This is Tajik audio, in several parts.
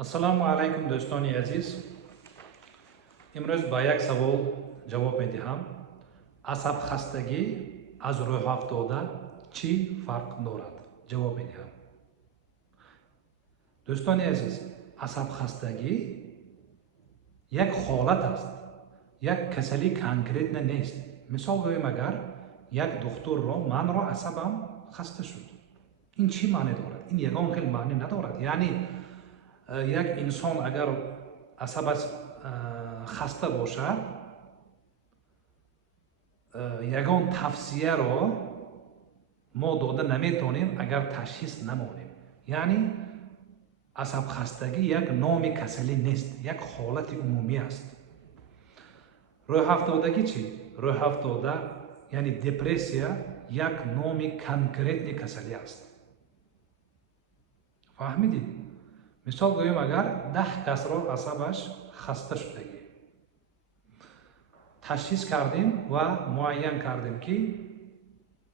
ассалому алайкум дӯстони азиз. имрӯз ба як савол ҷавоб медиҳам. асабхастагӣ аз рӯҳафтода чӣ фарқ дорад? ҷавоб медиҳам. дӯстони азиз, асабхастагӣ як ҳолат аст, як касалӣ конкретна нест. мисол гӯем, агар як духтурро манро асабам хаста шуд, ин чӣ маъне дорад? Ин ягон хел маъне надорад. яъне як инсон агар асабаш хаста бошад, ягон тавсияро мо дода наметонем агар ташхис намонем. яъне асабхастагӣ як номи касалӣ нест, як ҳолати умумӣ аст. рӯҳафтодагӣ чӣ? рӯҳафтода яъне депрессия як номи конкретни касалӣ аст. фаҳмидед? мисол гӯем, агар 10 касро асабаш хаста шудагӣ ташхис кардем ва муайян кардем ки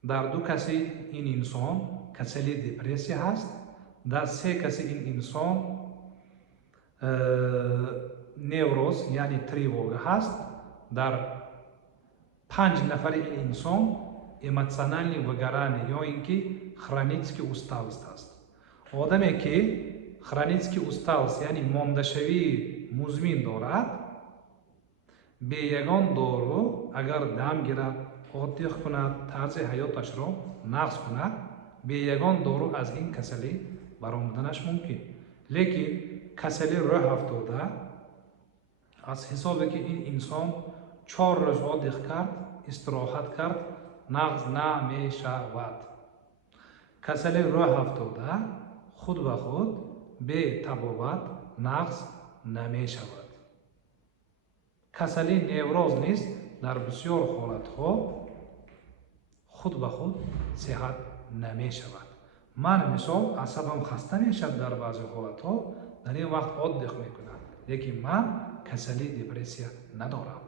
дар 2 каси ин инсон касали депрессия ҳаст, дар 3 каси ин инсон невроз яъне тревога ҳаст, дар 5 нафари ин инсон эмоциональный выгорание ё ин ки хронический усталост аст. одаме ки хронический усталост яъне мондашавии музмин дорад, бе ягон дору агар дам гирад, отдих кунад, тарзи ҳаёташро нағз кунад, бе ягон дору аз ин касалӣ баромаданаш мумкин. лекин касали рӯҳафтода аз ҳисобе ки ин инсон 4 рӯз отдих кард, истироҳат кард, нағз намешавад. касали рӯҳафтода худ ба худ бе табобат нағз намешавад. касали невроз низ дар бисёр ҳолатҳо худ ба худ сеҳат намешавад. ман мисол асабам хаста мешавад дар баъзе ҳолатҳо, дар ин вақт отдих мекунам, лекин ман касали депрессия надорам.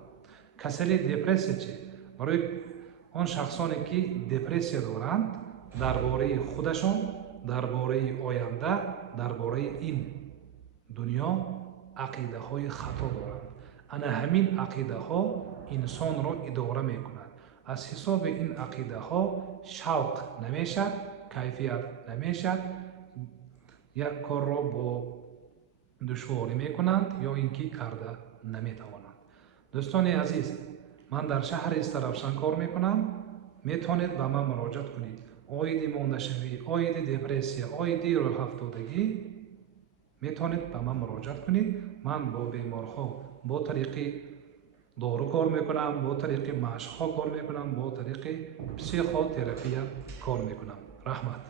касали депрессия чӣ? барои он шахсоне ки депрессия доранд, дар бораи худашон, дар бораи оянда, дар бораи ин дунё ақидаҳои хато доранд. ана ҳамин ақидаҳо инсонро идора мекунад. аз ҳисоби ин ақидаҳо шавқ намешад, кайфият намешад, як корро бо душворӣ мекунанд ё ин ки карда наметавонанд. дӯстони азиз, ман дар шаҳри Истарафшан кор мекунам. метавонед ба ман муроҷиат кунед. оиди мондашавӣ, оиди депрессия, оиди рӯҳафтодагӣ метавонед ба ман муроҷиат кунед. ман бо беморҳо бо тариқи дору кор мекунам, бо тариқи машқҳо кор мекунам, бо тариқи психотерапия кор мекунам. раҳмат.